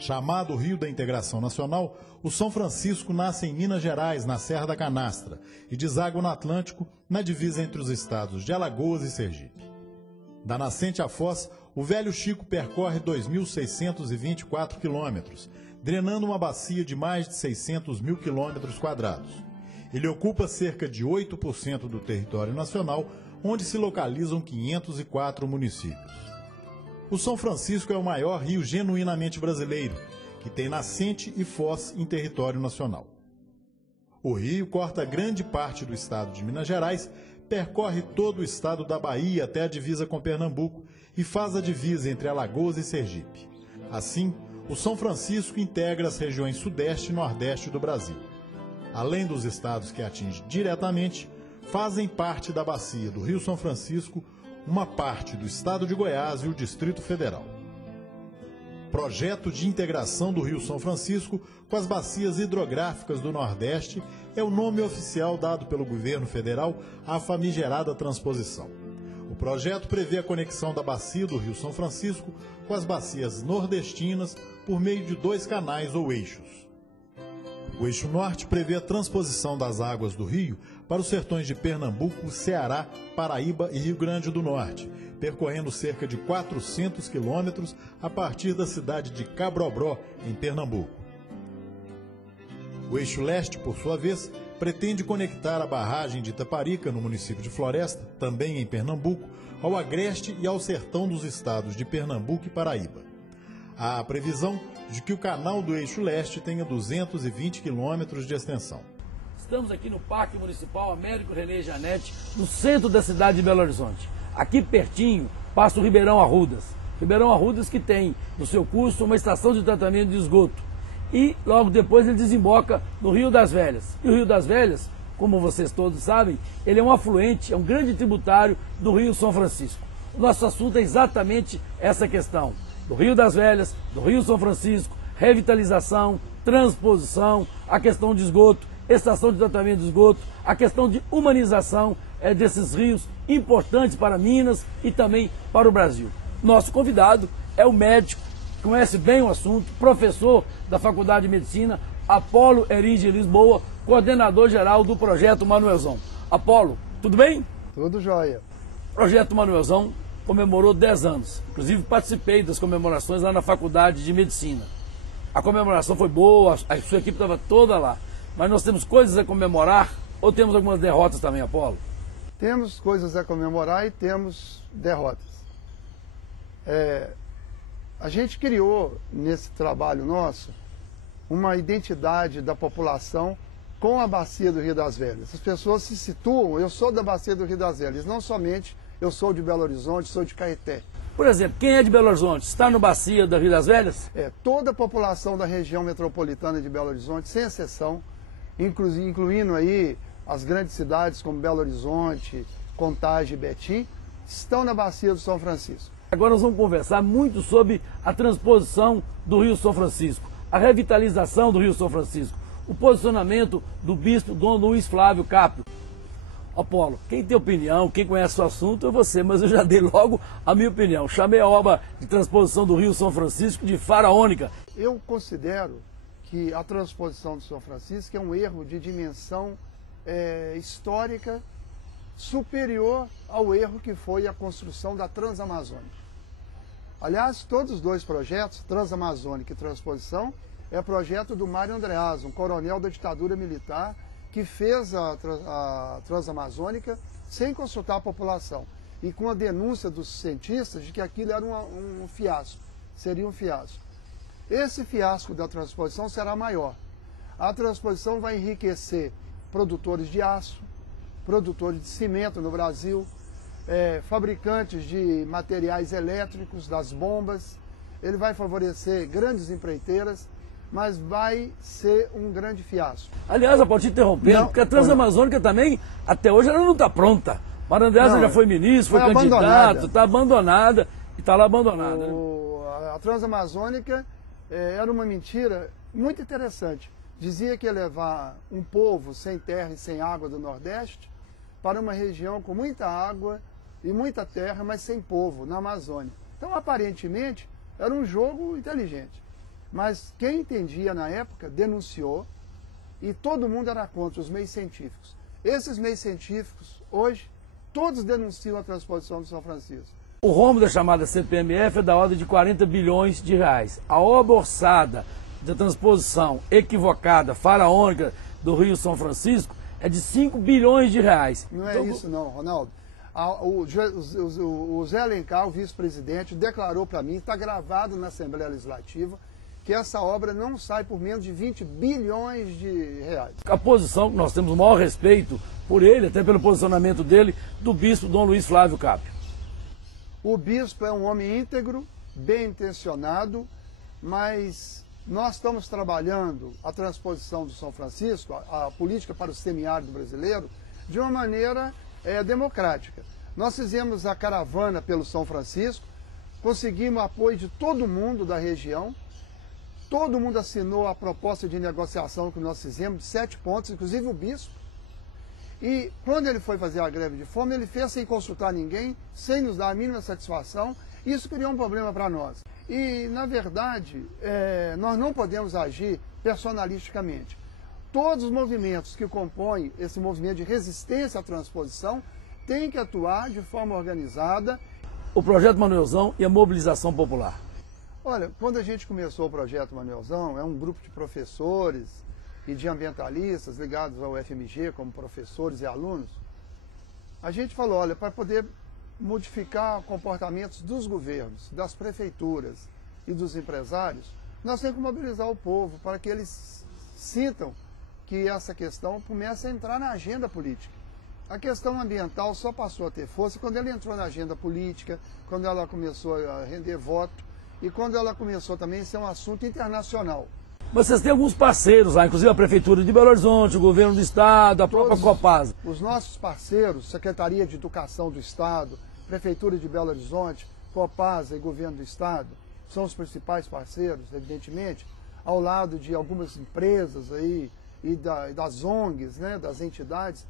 Chamado Rio da Integração Nacional, o São Francisco nasce em Minas Gerais, na Serra da Canastra, e deságua no Atlântico, na divisa entre os estados de Alagoas e Sergipe. Da nascente à foz, o Velho Chico percorre 2.624 quilômetros, drenando uma bacia de mais de 600 mil quilômetros quadrados. Ele ocupa cerca de 8% do território nacional, onde se localizam 504 municípios. O São Francisco é o maior rio genuinamente brasileiro, que tem nascente e foz em território nacional. O rio corta grande parte do estado de Minas Gerais, percorre todo o estado da Bahia até a divisa com Pernambuco e faz a divisa entre Alagoas e Sergipe. Assim, o São Francisco integra as regiões Sudeste e Nordeste do Brasil. Além dos estados que atinge diretamente, fazem parte da bacia do Rio São Francisco uma parte do estado de Goiás e o Distrito Federal. Projeto de integração do Rio São Francisco com as bacias hidrográficas do Nordeste é o nome oficial dado pelo governo federal à famigerada transposição. O projeto prevê a conexão da bacia do Rio São Francisco com as bacias nordestinas por meio de 2 canais ou eixos. O eixo norte prevê a transposição das águas do rio para os sertões de Pernambuco, Ceará, Paraíba e Rio Grande do Norte, percorrendo cerca de 400 quilômetros a partir da cidade de Cabrobró, em Pernambuco. O eixo leste, por sua vez, pretende conectar a barragem de Itaparica, no município de Floresta, também em Pernambuco, ao agreste e ao sertão dos estados de Pernambuco e Paraíba. Há a previsão de que o canal do eixo leste tenha 220 quilômetros de extensão. Estamos aqui no Parque Municipal Américo René Janete, no centro da cidade de Belo Horizonte. Aqui pertinho passa o Ribeirão Arrudas. Ribeirão Arrudas que tem no seu curso uma estação de tratamento de esgoto. E logo depois ele desemboca no Rio das Velhas. E o Rio das Velhas, como vocês todos sabem, ele é um afluente, é um grande tributário do Rio São Francisco. O nosso assunto é exatamente essa questão. Do Rio das Velhas, do Rio São Francisco, revitalização, transposição, a questão de esgoto, estação de tratamento de esgoto, a questão de humanização desses rios importantes para Minas e também para o Brasil. Nosso convidado é o médico, que conhece bem o assunto, professor da Faculdade de Medicina, Apolo Erige Lisboa, coordenador geral do Projeto Manuelzão. Apolo, tudo bem? Tudo jóia. O Projeto Manuelzão comemorou 10 anos. Inclusive participei das comemorações lá na Faculdade de Medicina. A comemoração foi boa, a sua equipe estava toda lá. Mas nós temos coisas a comemorar ou temos algumas derrotas também, Apolo? Temos coisas a comemorar e temos derrotas. A gente criou nesse trabalho nosso uma identidade da população com a bacia do Rio das Velhas. As pessoas se situam, eu sou da bacia do Rio das Velhas, não somente eu sou de Belo Horizonte, sou de Caeté. Por exemplo, quem é de Belo Horizonte está no bacia do Rio das Velhas? Toda a população da região metropolitana de Belo Horizonte, sem exceção, incluindo aí as grandes cidades como Belo Horizonte, Contagem e Betim, estão na bacia do São Francisco. Agora nós vamos conversar muito sobre a transposição do Rio São Francisco, a revitalização do Rio São Francisco, o posicionamento do bispo Dom Luiz Flávio Capio. Apolo, quem tem opinião, quem conhece o assunto é você, mas eu já dei logo a minha opinião. Chamei a obra de transposição do Rio São Francisco de faraônica. Eu considero que a transposição do São Francisco é um erro de dimensão histórica superior ao erro que foi a construção da Transamazônica. Aliás, todos os dois projetos, Transamazônica e Transposição, é projeto do Mário Andreasa, um coronel da ditadura militar, que fez a Transamazônica sem consultar a população e com a denúncia dos cientistas de que aquilo era um fiasco, seria um fiasco. Esse fiasco da transposição será maior. A transposição vai enriquecer produtores de aço, produtores de cimento no Brasil, fabricantes de materiais elétricos, das bombas. Ele vai favorecer grandes empreiteiras, mas vai ser um grande fiasco. Aliás, eu posso te interromper, porque a Transamazônica também, até hoje, ela não está pronta. Mário Andreasa já foi ministro, foi candidato, está abandonada e está lá abandonada. A Transamazônica era uma mentira muito interessante. Dizia que ia levar um povo sem terra e sem água do Nordeste para uma região com muita água e muita terra, mas sem povo, na Amazônia. Então, aparentemente, era um jogo inteligente. Mas quem entendia na época denunciou e todo mundo era contra, os meios científicos. Esses meios científicos, hoje, todos denunciam a transposição do São Francisco. O rombo da chamada CPMF é da ordem de 40 bilhões de reais. A obra orçada da transposição equivocada, faraônica do Rio São Francisco é de 5 bilhões de reais. Não é isso não, Ronaldo. O Zé Alencar, o vice-presidente, declarou para mim, está gravado na Assembleia Legislativa, que essa obra não sai por menos de 20 bilhões de reais. A posição que nós temos o maior respeito por ele, até pelo posicionamento dele, do bispo Dom Luiz Flávio Capio. O bispo é um homem íntegro, bem intencionado, mas nós estamos trabalhando a transposição do São Francisco, a política para o semiárido brasileiro, de uma maneira democrática. Nós fizemos a caravana pelo São Francisco, conseguimos apoio de todo mundo da região, todo mundo assinou a proposta de negociação que nós fizemos, de 7 pontos, inclusive o bispo. E quando ele foi fazer a greve de fome, ele fez sem consultar ninguém, sem nos dar a mínima satisfação. Isso criou um problema para nós. E, na verdade, nós não podemos agir personalisticamente. Todos os movimentos que compõem esse movimento de resistência à transposição têm que atuar de forma organizada. O Projeto Manuelzão e a mobilização popular. Olha, quando a gente começou o Projeto Manuelzão, é um grupo de professores e de ambientalistas ligados ao FMG, como professores e alunos, a gente falou, olha, para poder modificar comportamentos dos governos, das prefeituras e dos empresários, nós temos que mobilizar o povo para que eles sintam que essa questão comece a entrar na agenda política. A questão ambiental só passou a ter força quando ela entrou na agenda política, quando ela começou a render voto e quando ela começou também a ser um assunto internacional. Mas vocês têm alguns parceiros lá, inclusive a Prefeitura de Belo Horizonte, o Governo do Estado, a própria Copasa. Os nossos parceiros, Secretaria de Educação do Estado, Prefeitura de Belo Horizonte, Copasa e Governo do Estado, são os principais parceiros, evidentemente, ao lado de algumas empresas aí e das ONGs, né, das entidades.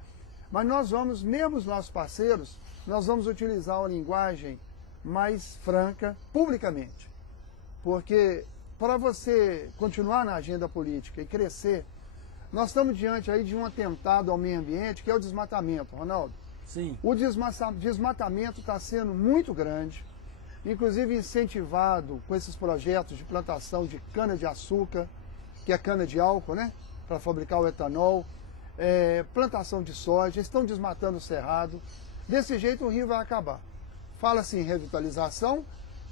Mas nós vamos, mesmo os nossos parceiros, nós vamos utilizar uma linguagem mais franca, publicamente. Porque para você continuar na agenda política e crescer, nós estamos diante aí de um atentado ao meio ambiente, que é o desmatamento, Ronaldo. Sim. O desmatamento está sendo muito grande, inclusive incentivado com esses projetos de plantação de cana-de-açúcar, que é cana de álcool, né, para fabricar o etanol, plantação de soja, estão desmatando o cerrado. Desse jeito o rio vai acabar. Fala-se em revitalização,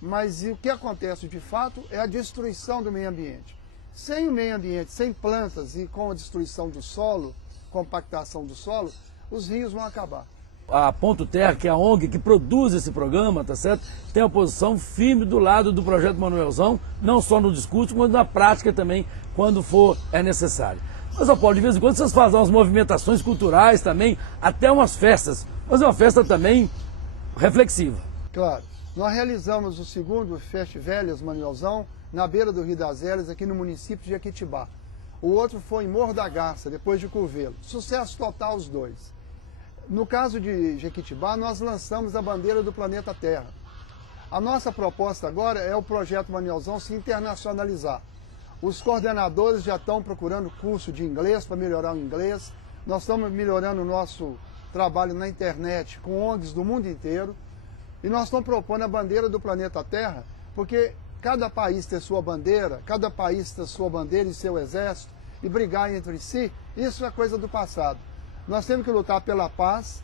mas o que acontece de fato é a destruição do meio ambiente. Sem o meio ambiente, sem plantas e com a destruição do solo, compactação do solo, os rios vão acabar. A Ponto Terra, que é a ONG que produz esse programa, tá certo? Tem a posição firme do lado do Projeto Manuelzão, não só no discurso, mas na prática também, quando for necessário. Mas, Paulo, de vez em quando vocês fazem umas movimentações culturais também, até umas festas, mas é uma festa também reflexiva. Claro. Nós realizamos o segundo Festivelas Manuelzão na beira do Rio das Hélias, aqui no município de Jequitibá. O outro foi em Morro da Garça, depois de Curvelo. Sucesso total os dois. No caso de Jequitibá, nós lançamos a bandeira do planeta Terra. A nossa proposta agora é o Projeto Manuelzão se internacionalizar. Os coordenadores já estão procurando curso de inglês para melhorar o inglês. Nós estamos melhorando o nosso trabalho na internet com ONGs do mundo inteiro. E nós estamos propondo a bandeira do planeta Terra, porque cada país tem sua bandeira, cada país tem sua bandeira e seu exército, e brigar entre si, isso é coisa do passado. Nós temos que lutar pela paz.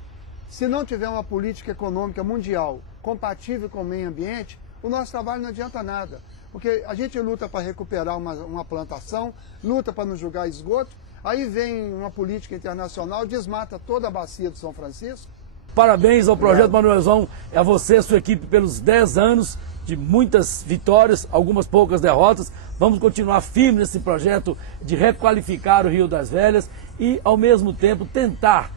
Se não tiver uma política econômica mundial compatível com o meio ambiente, o nosso trabalho não adianta nada. Porque a gente luta para recuperar uma plantação, luta para não jogar esgoto, aí vem uma política internacional, desmata toda a bacia do São Francisco. Parabéns ao Projeto Manuelzão, a você e a sua equipe pelos 10 anos de muitas vitórias, algumas poucas derrotas. Vamos continuar firme nesse projeto de requalificar o Rio das Velhas e, ao mesmo tempo, tentar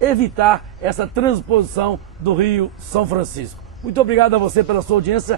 evitar essa transposição do Rio São Francisco. Muito obrigado a você pela sua audiência.